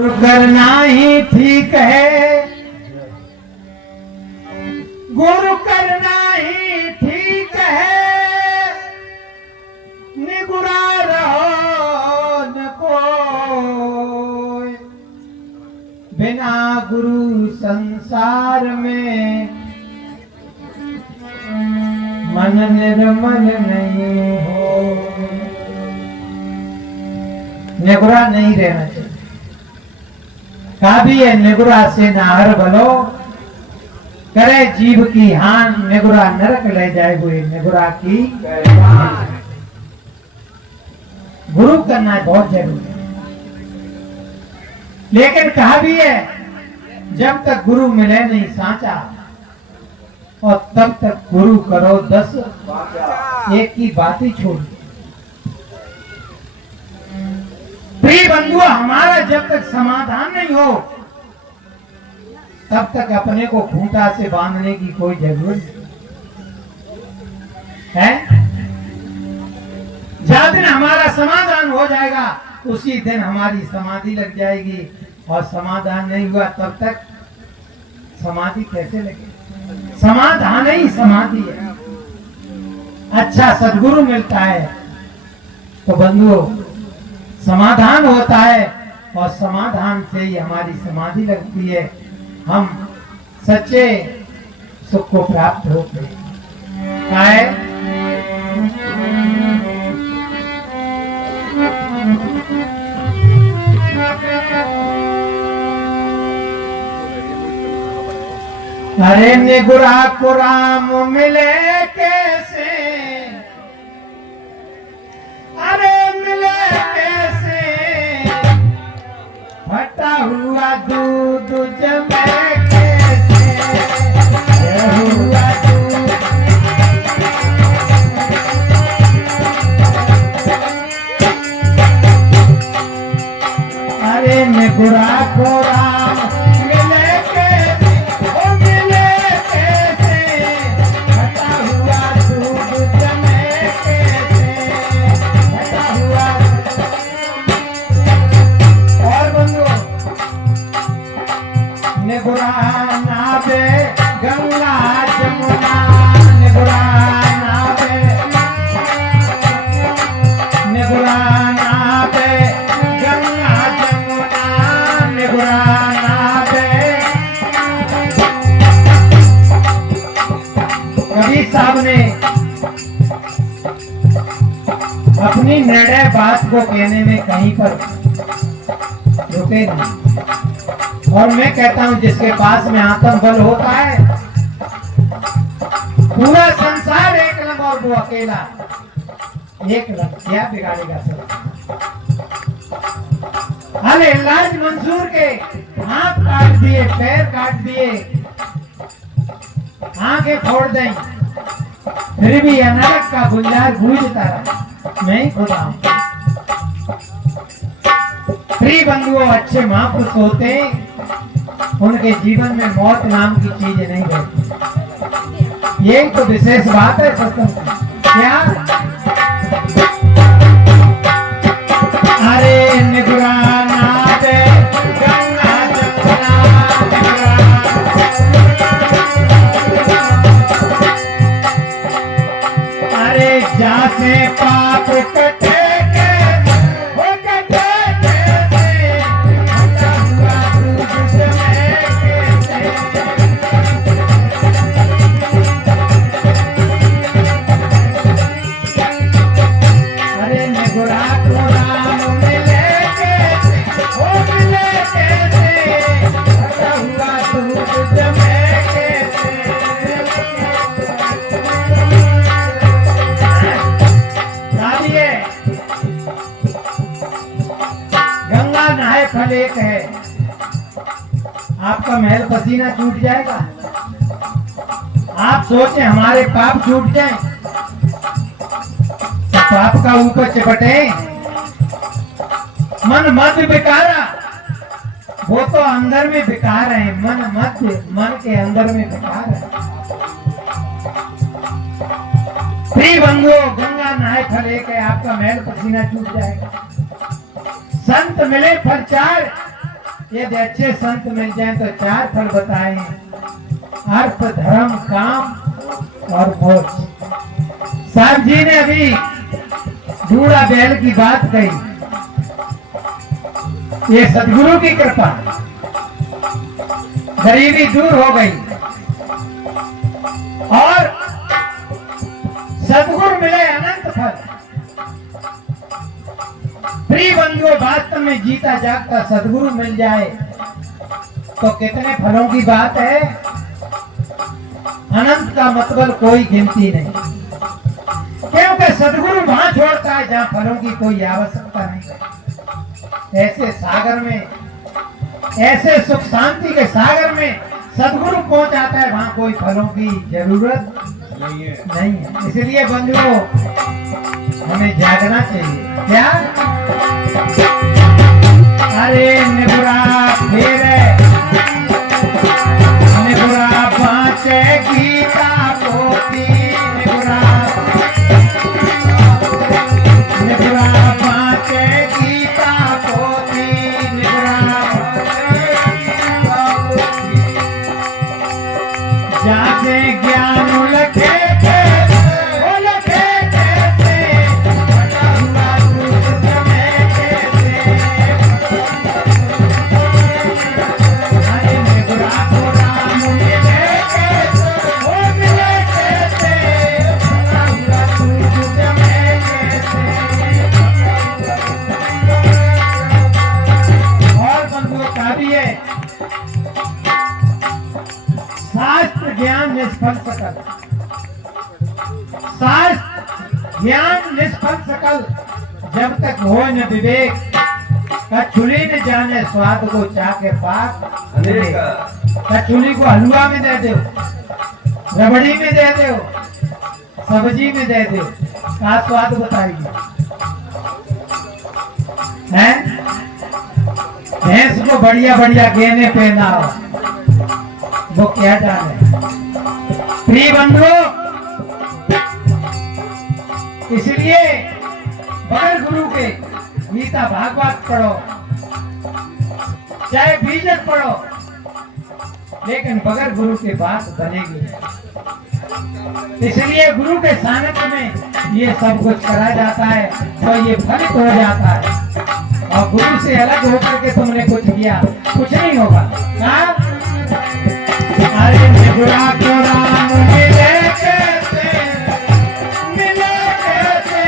करना ही ठीक है, गुरु करना ही ठीक है, निगुरा रहो न कोई, बिना गुरु संसार में मन निर्मल नहीं हो। निगुरा नहीं रहना चाहिए। कहा भी है निगुरा से नाहर भलो, करे जीव की हान, निगुरा नरक ले जाए हुए निगुरा की। गुरु करना बहुत जरूरी है, लेकिन कहा भी है जब तक गुरु मिले नहीं सांचा, और तब तक गुरु करो 10 एक की बात ही छोड़। प्रिय बंधु, हमारा जब तक समाधान नहीं हो तब तक अपने को खूंटा से बांधने की कोई जरूरत है। जिस दिन हमारा समाधान हो जाएगा उसी दिन हमारी समाधि लग जाएगी, और समाधान नहीं हुआ तब तक समाधि कैसे लगेगी? समाधान ही समाधि है। अच्छा सद्गुरु मिलता है तो बंधुओं समाधान होता है, और समाधान से ही हमारी समाधि लगती है, हम सच्चे सुख को प्राप्त होते हैं। अरे निगुरा को राम मिले कैसे, अरे मिले कैसे, फटा हुआ दूध जमे कैसे, हुआ दूध। अरे निगुरा को राम मिले कैसे, ओ मिले कैसे, फटा हुआ दूध जमे कैसे, फटा हुआ। और बंधु निगुरा नावे गंगा जमुना, निगुरा नावे, निगुरा नावे गंगा जमुना, निगुरा नावे। कबीर साहब ने अपनी निर्णय बात को कहने में कहीं पर रुके नहीं, और मैं कहता हूं जिसके पास में आत्म बल होता है पूरा संसार एक लंग और वो अकेला एक लंग, क्या बिगाड़ेगा सब। अरे लाज मंसूर के हाथ काट दिए, पैर काट दिए, आंखें फोड़ दें, फिर भी नरक का गुंजार गूंजता रहा, मैं ही खुदा हूं। प्रिय बंधुओं, अच्छे महापुरुष होते उनके जीवन में मौत नाम की चीज नहीं रहती। यही तो विशेष बात है सत्संग की। क्या अरे निगुरा नावे गंगा जमुना, अरे जासे पाप कटे फल एक है, आपका महल पसीना छूट जाएगा। आप सोचें हमारे पाप छूट जाएं तो पाप का ऊपर चिपटे। मन मध्य विकारा, वो तो अंदर में विकार है, मन मध्य, मन के अंदर में विकार है। प्रिय बंधुओं, गंगा नहाए फल एक है, आपका महल पसीना छूट जाएगा। संत मिले फल चार, यदि अच्छे संत मिल जाए तो 4 फल बताए, अर्थ, धर्म, काम और मोक्ष। साहब जी ने अभी बूढ़ा बैल की बात कही, ये सदगुरु की कृपा, गरीबी दूर हो गई और सदगुरु मिले अनंत फल। प्रिय बंधुओं, वास्तव में जीता जागता सदगुरु मिल जाए तो कितने फलों की बात है। अनंत का मतलब कोई गिनती नहीं, क्योंकि सदगुरु वहां छोड़ता है जहां फलों की कोई आवश्यकता नहीं। ऐसे सागर में, ऐसे सुख शांति के सागर में सदगुरु पहुंचाता है, वहां कोई फलों की जरूरत नहीं है। इसलिए बंधुओं, हमें जागना चाहिए। क्या? अरे निबुरा फेरे, निबुरा पांचे गीता पोती, निबुरा पांचे गीता पोती, जासे ज्ञान लखे ज्ञान निष्फल सकल, शास्त्र ज्ञान निष्फल सकल, जब तक हो न विवेक, कछुली न जाने स्वाद को चाके पाक। कछुली को हलवा में दे दो, रबड़ी में दे दो, सब्जी में दे दो, क्या स्वाद बताइए? हैं? भैंस को बढ़िया बढ़िया गेने पहना हो, वो क्या जाने। प्रिय बंधुओं, इसलिए बगैर गुरु के गीता भागवत पढ़ो, चाहे बीजक पढ़ो, लेकिन बगैर गुरु के बात बनेगी। इसलिए गुरु के सानिध्य में ये सब कुछ करा जाता है तो ये फलित हो जाता है। और गुरु से अलग होकर के तुमने कुछ किया, कुछ नहीं होगा। हाँ? अरे निबुरा को राम मिले कैसे, मिले कैसे,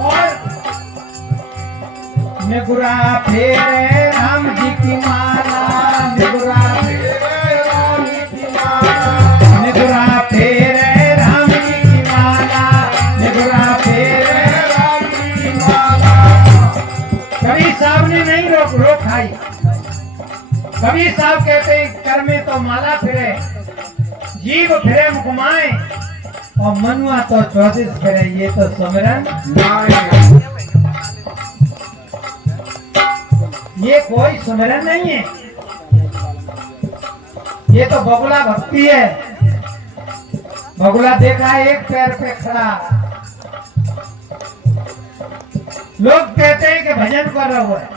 और निबुरा फेरे राम जी की माला, निबुरा फेरे राम जी की माला, निबुरा फेरे रोक खाई। कभी साहब कहते हैं कर में तो माला फिरे, जीव फिरे मुकमाए, और मनुआ तो 34 फिरे। ये तो सुमिरन, ये कोई सुमिरन नहीं है, ये तो बगुला भक्ति है। बगुला देखा है एक पैर पे खड़ा, लोग कहते हैं कि भजन कर रहा हुआ है,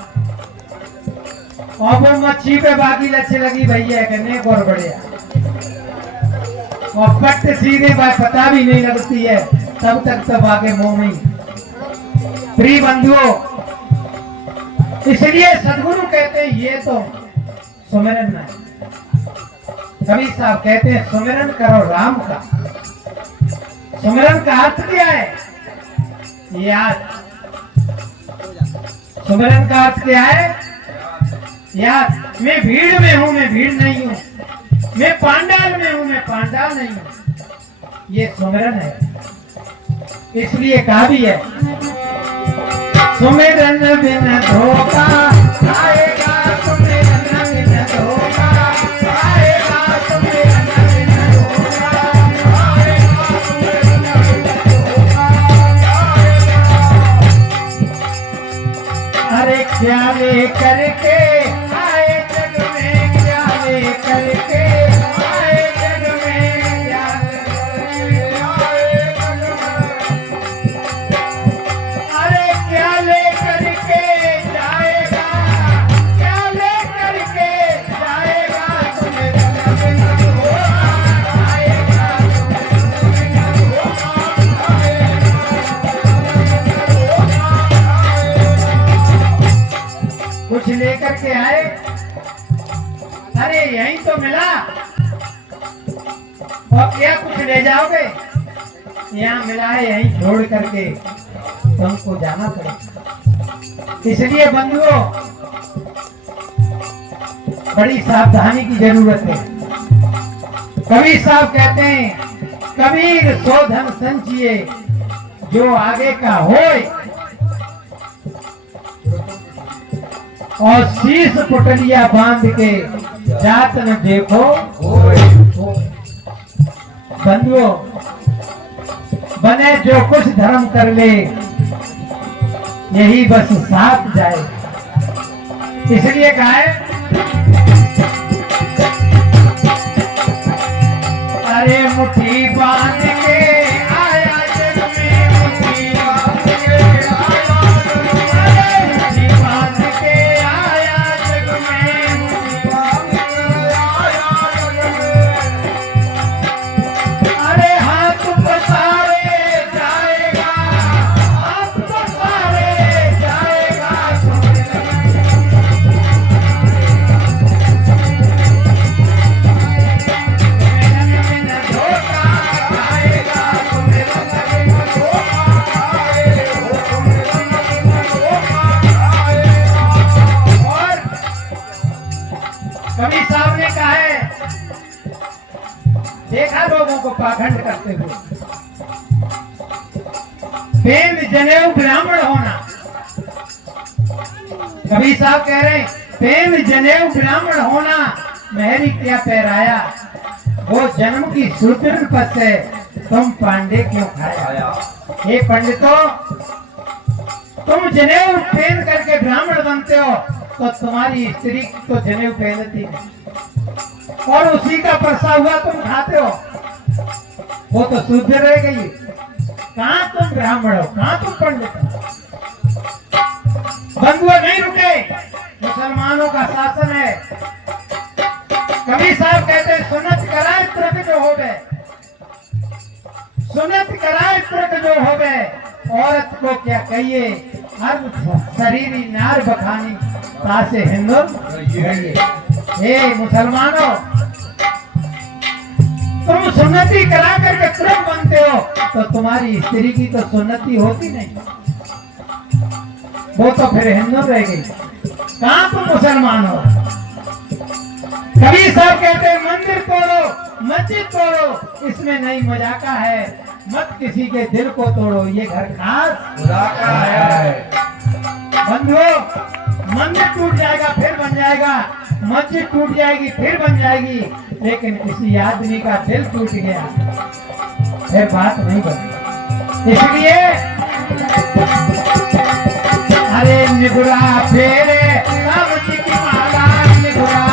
और वो मच्छी पे बाकी लच्छे लगी भैया करने और बढ़िया, और पट्ट सीधे बात पता भी नहीं लगती है, तब तक तो बागे मुंह में। प्रिय बंधुओं, इसलिए सदगुरु कहते हैं ये तो सुमिरन है। कबीर साहब कहते हैं सुमिरन करो राम का। सुमिरन का अर्थ क्या है? याद। सुमिरन का अर्थ क्या है? याद। मैं भीड़ में हूं, मैं भीड़ नहीं हूं, मैं पांडाल में हूं, मैं पांडाल नहीं हूं, ये सुमिरन है। इसलिए कहा भी है सुमिरन बिन धोखा आएगा, सुमिरन बिन धोखा आएगा, सुमिरन बिन धोखा आएगा, सुमिरन बिन धोखा आएगा। अरे क्या ले करके आए जग में, क्या ले करके करके आए, अरे यही तो मिला, और क्या कुछ ले जाओगे? यहाँ मिला है, यहीं छोड़ करके तुमको जाना पड़ेगा। इसलिए बंधुओं, बड़ी सावधानी की जरूरत है। कबीर साहब कहते हैं, कबीर सो धन संचिए जो आगे का होए, और शीश पुटलिया बांध के जात न देखो होए। बंधुओं, बने जो कुछ धर्म कर ले, यही बस साथ जाए। इसलिए कहा है, अरे मुट्ठी बांध के आया जग में, मुट्ठी बांध के आया जग में, मुट्ठी बांध के आया जग में, मुट्ठी बांध के आया जग में। अरे हाथ पसारे जाएगा, हाथ पसारे जाएगा, कबीर साहब ने कहा है, देखा लोगों को पाखंड करते हुए, पेंद जनेऊ ब्राह्मण होना। कबीर साहब कह रहे हैं, पेंद जनेऊ ब्राह्मण होना मेहरी क्या पैराया, वो जन्म की सूत्र पत है, तुम पांडे क्यों खाया। हे पंडितों, तुम जनेऊ पहन करके ब्राह्मण बनते हो, तो तुम्हारी स्त्री तो जनेऊ पहनती है, और उसी का परसा हुआ तुम खाते हो, वो तो शुद्ध रह गई। कहाँ तुम ब्राह्मण हो, कहाँ तुम पंडित हो। बंधुओं नहीं रुके, मुसलमानों का शासन है। कबीर साहब कहते हैं, सुनत कराए तुरक जो हो गए, सुनत कराए तुरक जो हो गए, औरत को क्या कहिए, हर शरीरी नार बखानी तासे हिंदू रहिए। हे मुसलमानों, तुम सुन्नति करा करके तुरंत बनते हो, तो तुम्हारी स्त्री की तो सुन्नति होती नहीं, वो तो फिर हिंदू रह गई। कहाँ तुम मुसलमान हो। कबीर साहब कहते हैं, मंदिर तोड़ो मस्जिद तोड़ो, इसमें नहीं मजाका है, मत किसी के दिल को तोड़ो, ये घर खास खुदा का है। बंधुओं, मंदिर टूट जाएगा फिर बन जाएगा, मस्जिद टूट जाएगी फिर बन जाएगी, लेकिन किसी आदमी का दिल टूट गया फिर बात नहीं बनेगी। इसलिए अरे निगुरा फेरे राम जी की माला, निगुरा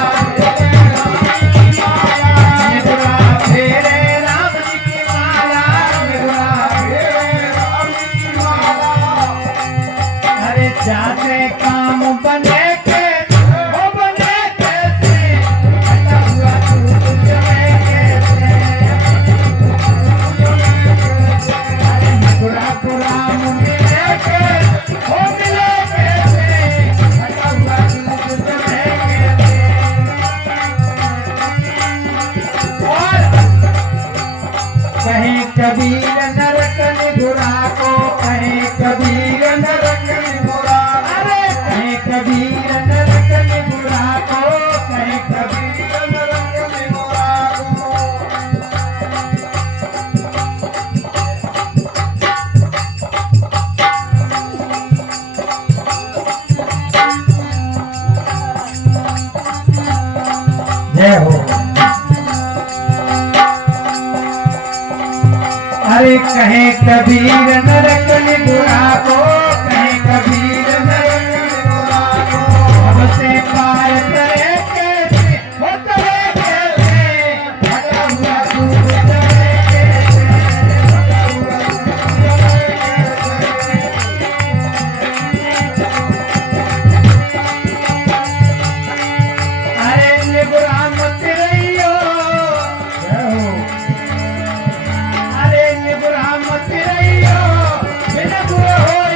फेरे राम जी की माला, निगुरा फेरे राम जी की माला। अरे जाते काम बने के वो बने कैसे, हटा हुआ तू जमे कैसे, अरे निगुरा पूरा मिले के वो मिले कैसे, हटा हुआ तू जमे कैसे। और कहीं कबीर नरक निगुरा को, कहीं कबीर नरक निगुरा, अरे कहीं कबीर नरक निगुरा को, कहीं कबीर नरक निगुरा को। जय हो। अरे कहीं कबीर नरक निगुरा को, कहीं कबीर नरक निगुरा को, हमसे पार करे कैसे, हो करे कैसे, हटा हुआ तू करे कैसे, हटा हुआ तू करे कैसे। अरे निगुरा मत रहियो, अरे निगुरा मत रहियो, बिन गुर होए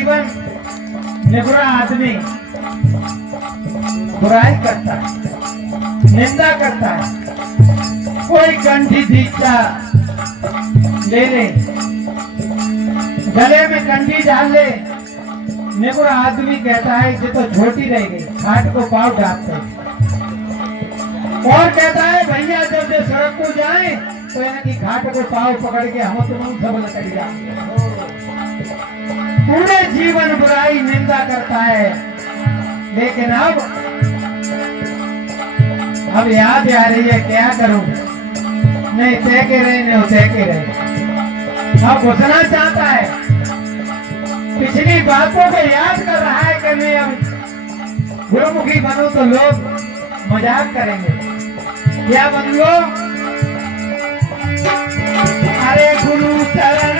जीवन निबुरा आदमी बुराई करता है, निंदा करता है, कोई कंठी दीक्षा ले ले, गले में कंठी डाल ले, निबुरा आदमी कहता है ये तो छोटी रह गई, खाट को पाव डालते हैं। और कहता है भैया जब ये सड़क को जाए तो इनकी घाट को पाव पकड़ के हम तुम सब लकड़ जाएंगे। पूरे जीवन बुराई निंदा करता है, लेकिन अब याद आ रही है क्या करूं, नहीं तय के रहे नहीं तय के रहे। अब घुसना चाहता है, पिछली बातों को याद कर रहा है कि मैं अब गुरुमुखी बनूं तो लोग मजाक करेंगे। क्या बन लो, अरे गुरु चरण